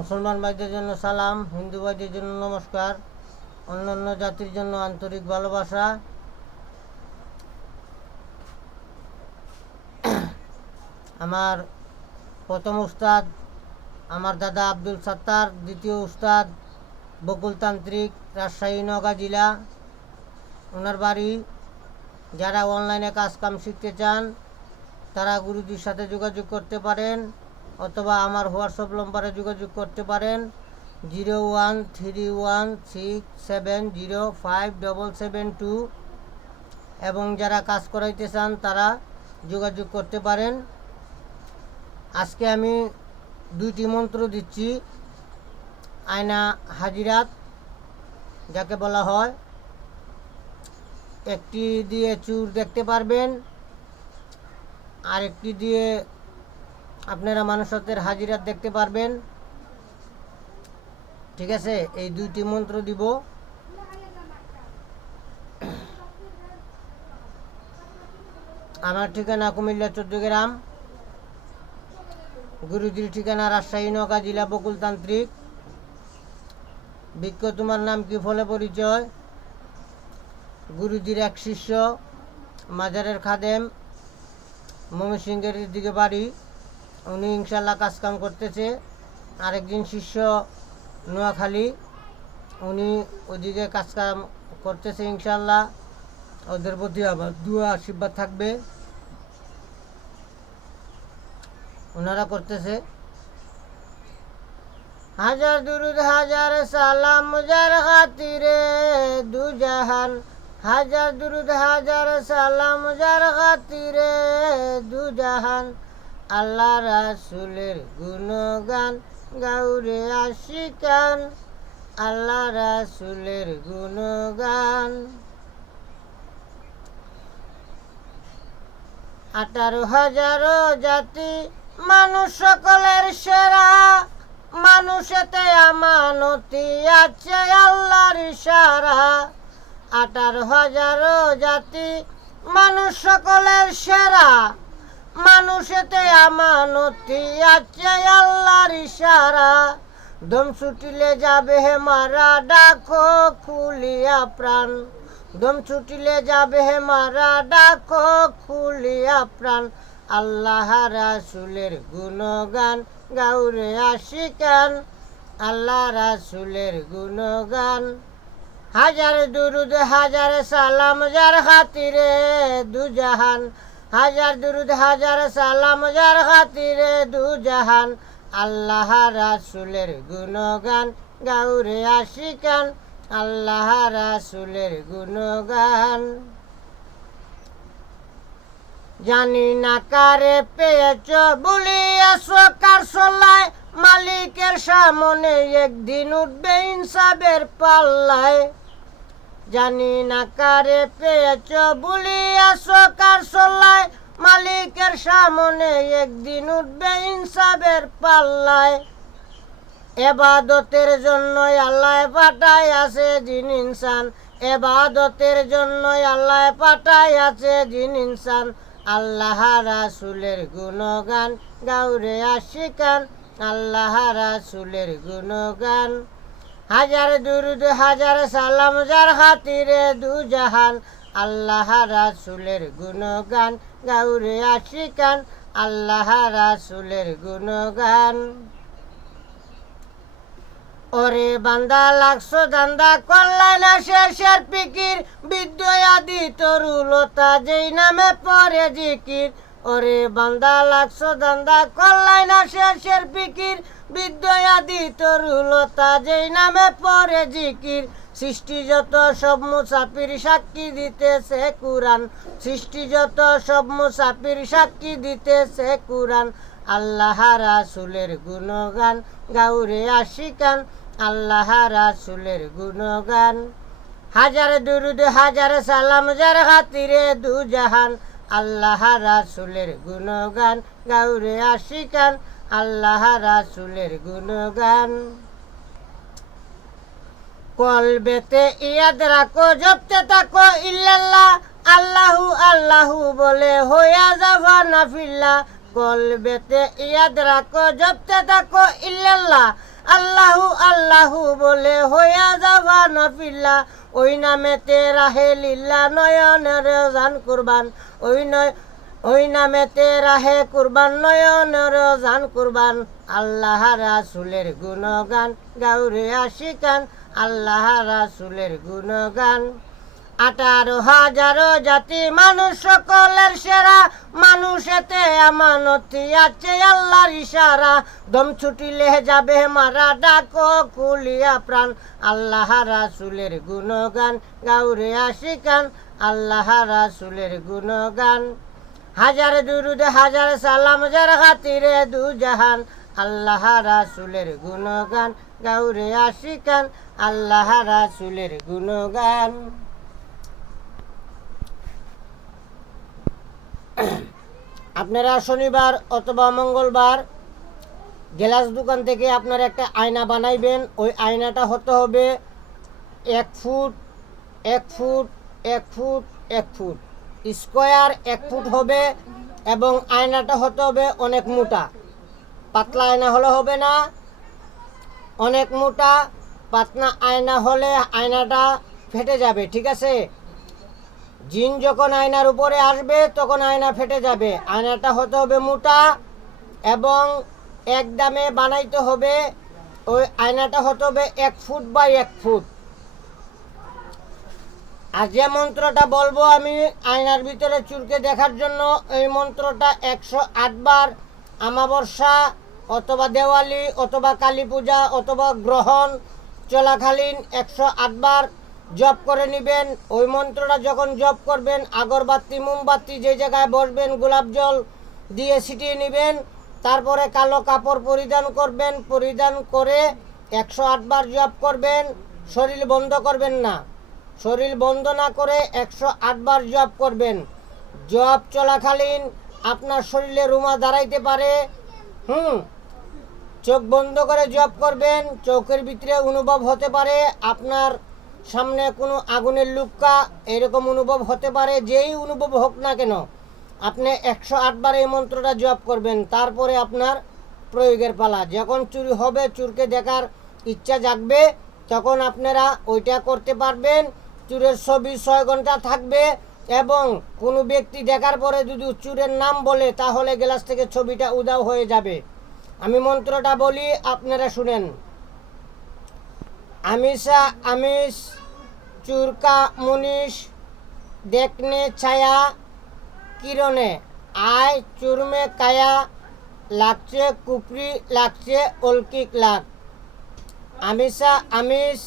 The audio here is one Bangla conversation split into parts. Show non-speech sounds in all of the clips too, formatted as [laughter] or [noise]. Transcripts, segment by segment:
মুসলমান ভাইদের জন্য সালাম, হিন্দু ভাইদের জন্য নমস্কার, অন্যান্য জাতির জন্য আন্তরিক ভালোবাসা। আমার প্রথম উস্তাদ, আমার দাদা আব্দুল সাত্তার, দ্বিতীয় উস্তাদ, বকুলতান্ত্রিক, রাজশাহী, নওগাঁ জেলা। ওনার বাড়ি, যারা অনলাইনে কাজ কাম শিখতে চান, তারা গুরুজির সাথে যোগাযোগ করতে পারেন। অথবা আমার হোয়াটসঅ্যাপ নম্বরে যোগাযোগ করতে পারেন zero one three one six seven zero five double seven two এবং যারা কাজ করাইতে চান তারা যোগাযোগ করতে পারেন। আজকে আমি দুইটি মন্ত্র দিচ্ছি। আয়না হাজিরাত, যাকে বলা হয়। একটি দিয়ে চুর দেখতে পারবেন আর একটি দিয়ে আপনারা মানুষত্বের হাজিরাত দেখতে পারবেন। ঠিক আছে, এই দুইটি মন্ত্র দিব। আমার ঠিকানা কুমিল্লা চোদ্দ গ্রাম গুরুজির ঠিকানা রাজশাহী নৌকা জেলা বকুলতান্ত্রিক। বিজ্ঞ তোমার নাম কি? ফলে পরিচয়। গুরুজির এক শিষ্য, মাজারের খাদেম, ময়মনসিংহের দিকে বাড়ি। উনি ইনশাল্লাহ কাজকাম করতেছে। আরেকজন শিষ্য নোয়াখালী, উনি ওদিকে কাজকাম করতেছে ইনশাল্লাহ ওদের প্রতি আবার দুয়া, আশীর্বাদ থাকবে। ওনারা করতেছে। হাজার দুরুদ, হাজার সালাম যার খাতিরে দু জাহান হাজার দুরুদ, হাজার সালাম যার খাতিরে দু জাহান আল্লাহ রাসুলের গুণগান গাউরে আশিকান। আল্লাহ রাসুলের গুণগান। আঠারো হাজারো জাতি, মানুষ সকলের সেরা। মানুষেতে আমানতি আছে আল্লাহর ইশারা। আঠারো হাজারো জাতি, মানুষ সকলের সেরা। মানুষেতে আমানতি আছে, আল্লাহর ইশারা। দম ছুটিলে যাবে হে মারা, ডাকো খুলিয়া প্রাণ। দম ছুটিলে যাবে হে মারা, ডাকো খুলিয়া প্রাণ। আল্লাহ রাসুলের গুণগান গাউরে আশিকান। আল্লাহ রাসুলের গুণগান। হাজার দুরুদ, হাজার সালাম যার খাতিরে দুজাহান। হাজার দুরুদ, হাজার সালাম, যার খাতিরে দু জাহান। আল্লাহ রাসুলের গুণগান, গাউরে আশিকান। আল্লাহ রাসুলের গুণগান। জানি না কারে পেয়েছ বলিয়া সকার সলায় মালিকের সামনে একদিন উঠবে ইনসাবের পাল্লায়। জানি না কারে পেয়েছ, বলিয়া সকার সলায় মালিকের সামনে একদিন উঠবে ইনসাবের পাল্লায়। এবাদতের জন্য আল্লাহ পাঠাই আছে জিন ইনসান। এবাদতের জন্য আল্লাহ পাঠাই আছে জিন ইনসান। আল্লাহ রাসুলের গুণগান গাউরে আশিকান। আল্লাহ রাসুলের গুণগান হাজার দুরুদ, হাজার সালাম যার খাতিরে দু জাহান। আল্লাহ রাসুলের গুণগান, গাউরে আশিকান। আল্লাহ রাসুলের গুণগান। ওরে বান্দা, লাগছো দান্দা কল্যাণ শেষের পিকির বিদ্যয়াদি তরুলতা, যেই নামে পরে জিকির। ওরে বান্দা, লাগছো দান্দা কল্যাণ না শেষের পিকির বিদ্যয়াদি তরুলতা যেই নামে পরে জিকির। সৃষ্টি যত সব মুসাফির সাক্ষী দিতেছে কুরআন। সৃষ্টি যত সব মুসাফির সাক্ষী দিতেছে কুরআন। আল্লাহ রাসুলের গুণগান, গাউরে আশিকান। আল্লাহ রাসুলের গুণগান। হাজার দুরুদ, হাজার সালাম, যার হাতিরে দু জাহান আল্লাহ রাসুলের গুণগান, গাউরে আশিকান, আল্লাহ রাসুলের গুণগান। কলবেতে ইয়াদ রাখো, জপতে থাকো, ইল্লাল্লাহ, আল্লাহু আল্লাহু বলে হইয়া যাবা নাফিল্লা কলবেতে ইয়াদ রাখো, জপতে থাকো, ইল্লাল্লাহ আল্লাহু আল্লাহু বলে হইয়া যাবা নফিল্লা। ওই নামেতে রাহে লিল্লা নয়নের জান কুরবান। ওই নয়, ওই নামেতে রাহে কুরবান, নয়নের জান কুরবান। আল্লাহ রাসুলের গুণগান, গাউরে আশিকান। আল্লাহ রাসুলের গুণগান। আঠারো হাজারো জাতি মানুষ, সকলের সেরা। মানুষেতে আমানতি আছে, আল্লাহর ইশারা। দম ছুটিলে যাবে মারা, ডাকো, কুলিয়া প্রাণ। আল্লাহ রাসুলের গুণগান, গাউরে আশিকান। আল্লাহ রাসুলের গুণগান। হাজার দুরুদে, হাজার সালাম, যার খাতিরে দু জাহান আল্লাহ রাসুলের গুণগান, গাউরে আশিকান। আল্লাহ রাসুলের গুণগান। [clears throat] আপনারা শনিবার অথবা মঙ্গলবার গ্লাস দোকান থেকে আপনারা একটা আয়না বানাইবেন। ওই আয়নাটা হতে হবে এক ফুট এক ফুট এক ফুট এক ফুট। স্কোয়ার এক ফুট হবে এবং আয়নাটা হতে হবে অনেক মোটা। পাতলা আয়না হলে হবে না। অনেক মোটা, পাতলা আয়না হলে আয়নাটা ফেটে যাবে, ঠিক আছে? জিন যখন আয়নার উপরে আসবে, তখন আয়না ফেটে যাবে। আয়নাটা হতে হবে মোটা এবং এক দামে বানাইতে হবে। ওই আয়নাটা হতে হবে এক ফুট বাই এক ফুট। আর যে মন্ত্রটা বলব আমি আয়নার ভিতরে চুলকে দেখার জন্য, এই মন্ত্রটা একশো আটবার আমাবস্যা অথবা দেওয়ালি অথবা কালী পূজা অথবা গ্রহণ চলাকালীন একশো আটবার জপ করে নেবেন। ওই মন্ত্রটা যখন জপ করবেন, আগরবাতি, মোমবাতি যে জায়গায় বসবেন, গোলাপ জল দিয়ে ছিটিয়ে নেবেন, তারপরে কালো কাপড় পরিধান করবেন, পরিধান করে একশো আটবার জপ করবেন, শরীর বন্ধ করবেন না। শরীর বন্ধ না করে একশো আটবার জপ করবেন। জপ চলাকালীন আপনার শরীরে রুমা দাঁড়াইতে পারে। হুম, চোখ বন্ধ করে জব করবেন, চোখের ভিতরে অনুভব হতে পারে। আপনার সামনে কোনো আগুনের লুক্কা এরকম অনুভব হতে পারে, যেই অনুভব হোক না কেন। আপনি একশো আটবার এই মন্ত্রটা জপ করবেন, তারপরে আপনার প্রয়োগের পালা। যখন চুরি হবে, চুরকে দেখার ইচ্ছা জাগবে, তখন আপনারা ওইটা করতে পারবেন। চুরের ছবি ছয় ঘণ্টা থাকবে এবং কোনো ব্যক্তি দেখার পরে যদি চুরের নাম বলে, তাহলে গ্লাস থেকে ছবিটা উদাও হয়ে যাবে। আমি মন্ত্রটা বলি, আপনারা শুনেন। আমিষা, আমিষ, চুরকা, মুনিশ, দেখনে, ছায়া, কিরণে। আয়, চুরমে, কায়া, লাগছে, কুপরি, লাগছে, অলকিক লাগ। আমিষা, আমিষ,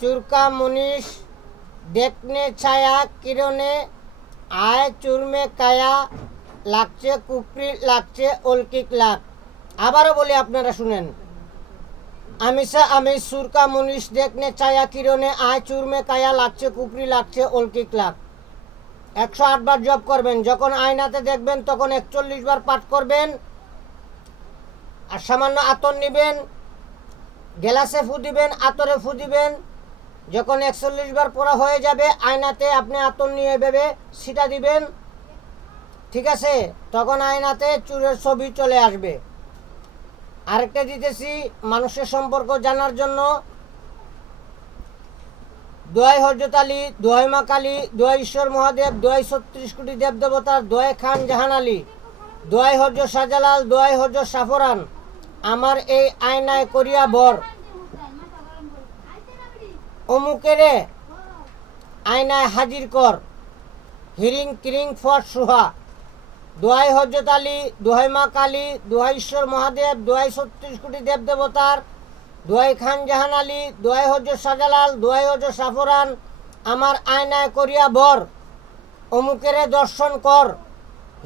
চুরকা, মুনিশ, দেখনে, ছায়া, কিরণে। আয়, চুরমে, কায়া, লাগছে, কুপরি, লাগছে, অলকিক লাগ। আবারও বলি আপনারা শুনেন। আমিষা আমি সুরকা মনীষ দেখনে ছায়া কিরণে আয় চুরমে কায়া লাগছে কুপরি লাগছে, অলকিক লাগ। একশো আটবার জব করবেন, যখন আয়নাতে দেখবেন তখন একচল্লিশ বার পাঠ করবেন, আর সামান্য আতর নিবেন, গেলাসে ফু দিবেন, আতরে ফু দিবেন, যখন একচল্লিশ বার পড়া হয়ে যাবে, আয়নাতে আপনি আতর নিয়ে ভেবে সিটা দিবেন, ঠিক আছে? তখন আয়নাতে চুরের ছবি চলে আসবে। আরেকটা দিতেছি মানুষের সম্পর্ক জানার জন্য। দোয়াই হজরত আলী, দোয়াই মা কালী, দোয়াই ঈশ্বর মহাদেব, দোয়াই ছত্রিশ কোটি দেব দেবতার, দোয়াই খান জাহান আলী, দোয়াই হজরত শাহজালাল, দোয়াই হজরত সাফরান আমার এই আয়নায় করিয়া বর। অমুকেরে আয়নায় হাজির কর। হিরিং কিরিং ফট সুহা। দোহাই হজরত আলী, দোহাই মা কালী, দোহাই ঈশ্বর মহাদেব, দোহাই ছত্রিশ কোটি দেব দেবতার, দোহাই খান জাহান আলী, দোহাই হজরত শাহজালাল, দোহাই হজরত সাফরান আমার আয়নায় করিয়া বর, অমুকেরে দর্শন কর,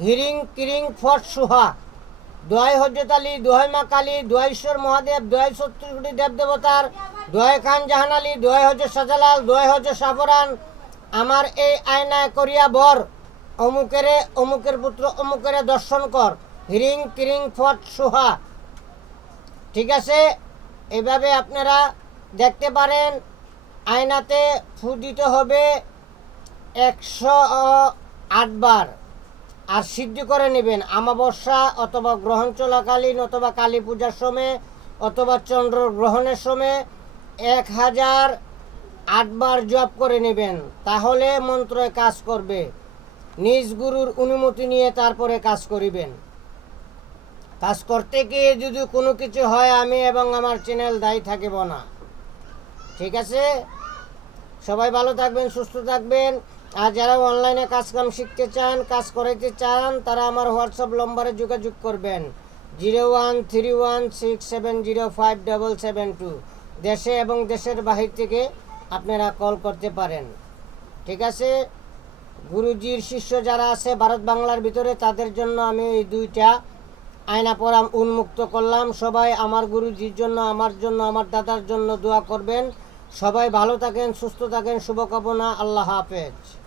হিরিং কিরিং ফট সুহা। দোহাই হজরত আলী, দোহাই মা কালী, দোহাই ঈশ্বর মহাদেব, দোহাই ছত্রিশ কোটি দেব দেবতার, দোহাই খান জাহান আলী, দোহাই হজরত শাহজালাল, দোহাই হজরত সাফরান আমার এই আয়নায় করিয়া বর অমুকেরে অমুকের পুত্র, অমুকেরে দর্শন কর। হিরিং কিরিং ফট সুহা। ঠিক আছে? এভাবে আপনারা দেখতে পারেন, আয়নাতে ফু দিতে হবে একশো আটবার। আর সিদ্ধ করে নেবেন, আমাবস্যা অথবা গ্রহণ চলাকালীন অথবা কালী পূজার সময় অথবা চন্দ্র গ্রহণের সময় এক হাজার আটবার জপ করে নেবেন, তাহলে মন্ত্রয় কাজ করবে। নিজ গুরুর অনুমতি নিয়ে তারপরে কাজ করিবেন। কাজ করতে গিয়ে যদি কোনো কিছু হয়, আমি এবং আমার চ্যানেল দায়ী থাকিব না। ঠিক আছে? সবাই ভালো থাকবেন, সুস্থ থাকবেন। আর যারা অনলাইনে কাজকাম শিখতে চান, কাজ করাইতে চান, তারা আমার হোয়াটসঅ্যাপ নম্বরে যোগাযোগ করবেন। Zero one three one six seven zero five double seven two দেশে এবং দেশের বাহির থেকে আপনারা কল করতে পারেন। ঠিক আছে? গুরুজির শিষ্য যারা আছে ভারত বাংলার ভিতরে, তাদের জন্য আমি এই দুইটা আয়না পরাম উন্মুক্ত করলাম। সবাই আমার গুরুজির জন্য, আমার জন্য, আমার দাদার জন্য দোয়া করবেন। সবাই ভালো থাকেন, সুস্থ থাকেন, শুভকামনা, আল্লাহ হাফেজ।